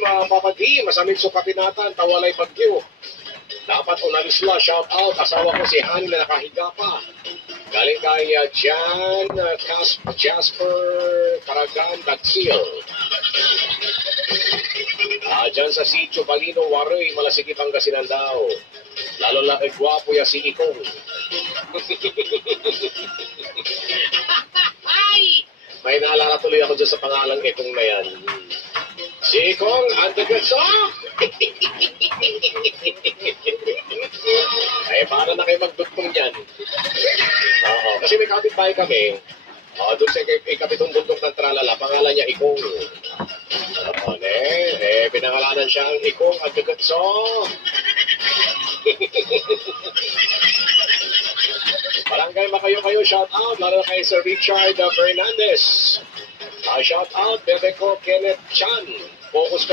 Papadi, masamit sukatinatan, tawalay bagyo. Dapat unalis na, shout out, asawa ko si Hani na nakahiga pa. Galing kay Jasper Caragan, Dagsil. Dyan sa sitio Palino, Waroy, Malasikip ang Kasinan daw. Lalo lang gwapo ya si Ikong. May naalala tuloy ako dyan sa pangalang Ikong na yan. Si Ikong, Antigatso! Ay, paano na kayo magdugtong yan? Oo, kasi may kapitbahay kami. Doon sa kapitong bundok ng Tralala, pangalan niya Ikong. Pinangalanan siyang Ikong Antigatso. Barangay Makayo-Kayo, shout out. Lalo kay Sir Richard Fernandez. Shout out, Bebe ko, Kenneth Chan. Focus ka